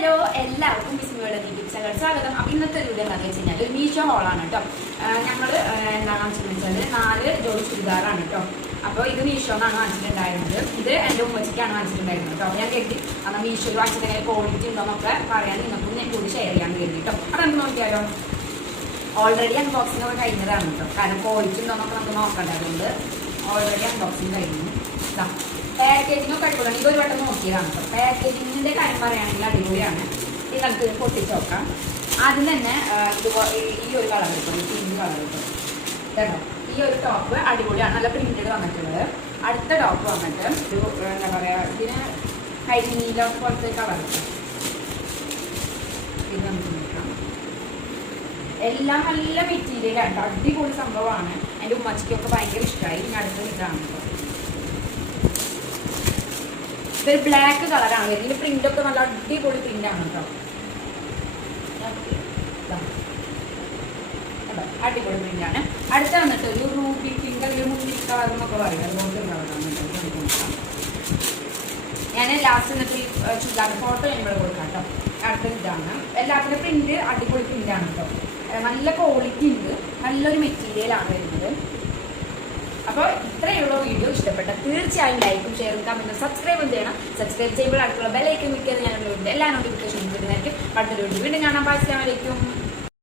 Hello എല്ലാവർക്കും ബിസ്മിയുടെ ടിപ്സുകൾ സ്വാഗതം. അപ്പം ഇന്നത്തെ വീഡിയോ എന്താണെന്ന് വെച്ച് കഴിഞ്ഞാൽ ഒരു മീഷോ ഹോളാണ് കേട്ടോ. ഞങ്ങൾ എന്താണെന്ന് വെച്ചാൽ 4 ജോഡി ചുരിദാറാണ് കേട്ടോ. അപ്പോൾ ഇത് മീഷോന്നാണ് വാങ്ങിച്ചിട്ടുണ്ടായിരുന്നത്. ഇത് എൻ്റെ ഉമ്മച്ചിക്കാണ് വാങ്ങിച്ചിട്ടുണ്ടായിരുന്നത് കേട്ടോ. ഞാൻ കരുതി എന്നാൽ മീഷോയിൽ വാങ്ങിച്ചതിന് ക്വാളിറ്റി ഉണ്ടോയെന്നൊക്കെ പറയാൻ നിങ്ങൾക്കും കൂടി ഷെയർ ചെയ്യാൻ കരുതി കേട്ടോ. അപ്പം നമുക്ക് നോക്കിയാലോ. ഓൾറെഡി അൺബോക്സിംഗ് ഒക്കെ കഴിഞ്ഞതാണ് കേട്ടോ. കാരണം ക്വാളിറ്റി ഉണ്ടോയെന്നൊക്കെ നമുക്ക് നോക്കണ്ട. അതുകൊണ്ട് ഓൾറെഡി അൺബോക്സിംഗ് കഴിഞ്ഞു. പാക്കേജിങ് ഒക്കെ അടിപൊളിയാണ്. ഇത് ഒരു വട്ടം നോക്കിയതാണ് കേട്ടോ. പാക്കേജിങ്ങിൻ്റെ കാര്യം പറയുകയാണെങ്കിൽ അടിപൊളിയാണ്. ഇത് നമുക്ക് പൊട്ടിച്ച് നോക്കാം. ആദ്യം തന്നെ ഈ ഒരു കളർ കിട്ടും, ഈ പിങ്ക് കളർ കിട്ടും കേട്ടോ. ഈ ഒരു ടോപ്പ് അടിപൊളിയാണ്, നല്ല പ്രിന്റഡ് വന്നിട്ടുള്ളത്. അടുത്ത ടോപ്പ് വന്നിട്ട് ഒരു എന്താ പറയുക, ഇതിന് കരിനീല പോലത്തെ കളർ കിട്ടും. ഇത് നമുക്ക് നോക്കാം. എല്ലാം നല്ല മെറ്റീരിയലാണ്, അടിപൊളി സംഭവമാണ്. എൻ്റെ ഉമ്മച്ചിക്കൊക്കെ ഭയങ്കര ഇഷ്ടമായി. ഇനി അടുത്ത ഇതാണ് കേട്ടോ. ഇതൊരു ബ്ലാക്ക് കളറാണ്. ഇതിൻ്റെ പ്രിൻ്റൊക്കെ നല്ല അടിപൊളി പ്രിൻ്റാണ് കേട്ടോ. അടിപൊളി പ്രിൻ്റാണ്. അടുത്ത വന്നിട്ട് ഒരു റൂബി പിങ്ക് അല്ലെങ്കിൽ മുന്തി കളർ എന്നൊക്കെ പറയും. അതുപോലത്തെ കളറാണ് കേട്ടോ. ഞാൻ ലാസ്റ്റ് എന്നിട്ട് ഈ ചുരിദാർ ഫോട്ടോ ഞങ്ങൾ കൊടുക്കാം കേട്ടോ. അടുത്ത ഇതാണ്. എല്ലാത്തിൻ്റെ പ്രിൻ്റ് അടിപൊളി പ്രിൻ്റാണ് കേട്ടോ. നല്ല ക്വാളിറ്റി ഉണ്ട്, നല്ലൊരു മെറ്റീരിയലാണ് വരുന്നത്. അപ്പോൾ ഇത്രയുള്ള വീഡിയോ ഇഷ്ടപ്പെട്ട തീർച്ചയായും ലൈക്കും ഷെയറും കമൻറ്റും സബ്സ്ക്രൈബും ചെയ്യണം. സബ്സ്ക്രൈബ് ചെയ്യുമ്പോൾ അടുത്തുള്ള ബെല്ലൈക്കൻ ക്ലിക്ക് ചെയ്ത് ഞാൻ എല്ലാ നോട്ടിഫിക്കേഷനും കിട്ടുന്നതായിരിക്കും. അടുത്തൊരു വീണ്ടും കാണാൻ. അസ്സലാമു അലൈക്കും.